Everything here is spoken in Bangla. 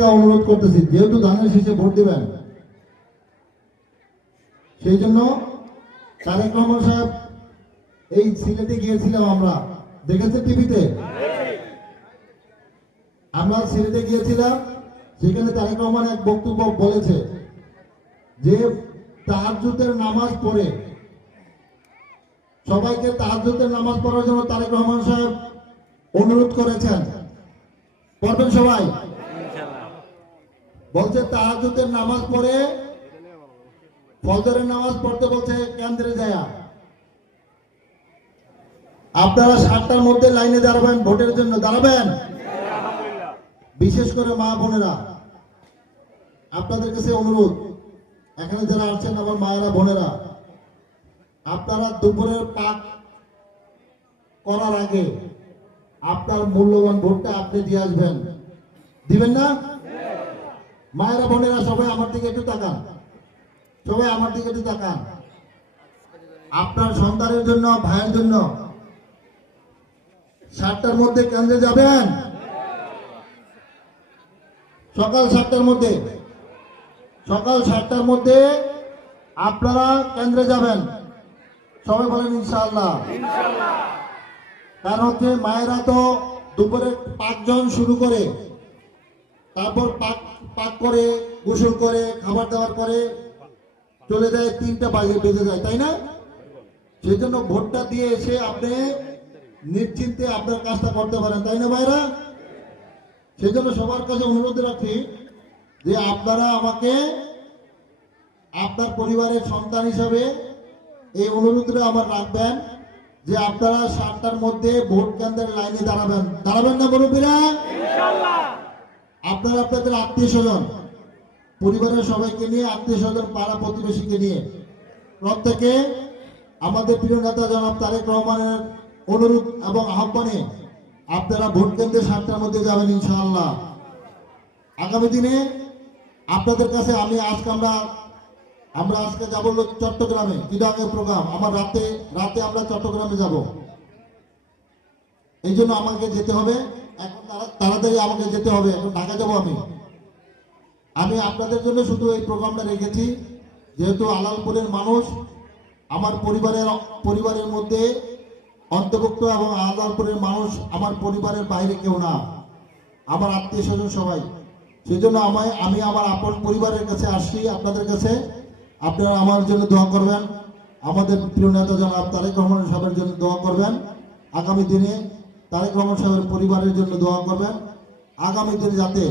থেকে অনুরোধ করতেছি, যেহেতু ধানের শীষে ভোট দিবেন, সেই জন্য তারেক রহমান সাহেব এই সিলেটে গিয়েছিলাম, আমরা দেখেছেন টিভিতে, আমরা সিলেটে গিয়েছিলাম, সেখানে তারেক রহমান এক বক্তব্য বলেছে যে তাহাজ্জুদের নামাজ পড়ে সবাইকে তাহাজ্জুদের নামাজ পড়ার জন্য তারেক রহমান সাহেব অনুরোধ করেছেন। পড়বেন সবাই? বলছে তাহাজ্জুদের নামাজ পড়ে ফজরের নামাজ পড়তে বলছে কেন্দ্রে যায়। আপনারা 7টার মধ্যে লাইনে দাঁড়াবেন, ভোটের জন্য দাঁড়াবেন। বিশেষ করে মা বোনেরা, আপনাদের কাছে অনুরোধ, এখানে যারা আসছেন আমার মায়েরা বোনেরা, আপনারা দুপুরের পাক করার আগে আপনার মূল্যবান ভোটটা আপনি দিয়ে আসবেন। দিবেন না? মায়েরা বোনেরা সবাই আমার দিকে একটু তাকান, সবাই আমার দিকে একটু তাকান। আপনার সন্তানের জন্য, ভাইয়ের জন্য 7টার মধ্যে কেন্দ্রে যাবেন। সকাল 7টার মধ্যে, সকাল 7টার মধ্যে আপনারা কেন্দ্রে যাবেন। সবাই বলেন ইনশাআল্লাহ। কারণ হচ্ছে মায়েরা তো দুপুরে পাকজন শুরু করে, তারপর পাক করে, গোসল করে, খাবার দাবার করে চলে যায়, 3টা বেজে যায়, তাই না? সেই জন্য ভোটটা দিয়ে এসে আপনি নিশ্চিন্তে আপনার কাজটা করতে পারেন, তাই না ভাইরা? সেই জন্য সবার কাছে অনুরোধ রাখি যে আপনারা আমাকে আপনার পরিবারের সন্তান হিসাবে এই অনুরোধটা আমার রাখবেন যে আপনারা 7টার মধ্যে ভোট কেন্দ্রের লাইনে দাঁড়াবেন। দাঁড়াবেন না মুরব্বীরা? আপনারা আপনাদের আত্মীয় স্বজন, পরিবারের সবাইকে নিয়ে, আত্মীয় স্বজন, পাড়া প্রতিবেশীকে নিয়ে, প্রত্যেকে আমাদের প্রিয় নেতা জনাব তারেক রহমানের অনুরোধ এবং আহ্বানে আপনারা ভোট কেন্দ্রে 7টার মধ্যে যাবেন ইনশাআল্লাহ। আগামী দিনে আপনাদের কাছে আমি আমরা আজকে যাব চট্টগ্রামে, চিটাগাং প্রোগ্রাম, আমার রাতে আমরা চট্টগ্রামে যাব। এই জন্য আমাকে যেতে হবে, এখন তাড়াতাড়ি আমাকে যেতে হবে, এখন ঢাকা যাব। আমি আপনাদের জন্য শুধু এই প্রোগ্রামটা রেখেছি, যেহেতু আলালপুরের মানুষ আমার পরিবারের মধ্যে অন্তর্ভুক্ত, এবং আলালপুরের মানুষ আমার পরিবারের বাইরে কেউ না, আমার আত্মীয় স্বজন সবাই। সেই জন্য আমি আমার আপন পরিবারের কাছে আসছি, আপনাদের কাছে। আপনারা আমার জন্য দোয়া করবেন, আমাদের প্রিয় নেতা জনাব তারেক রহমান সাহেবের জন্য দোয়া করবেন। আগামী দিনে তারেক রহমান সাহেবের পরিবারের জন্য দোয়া করবেন। আগামী দিনে যাতে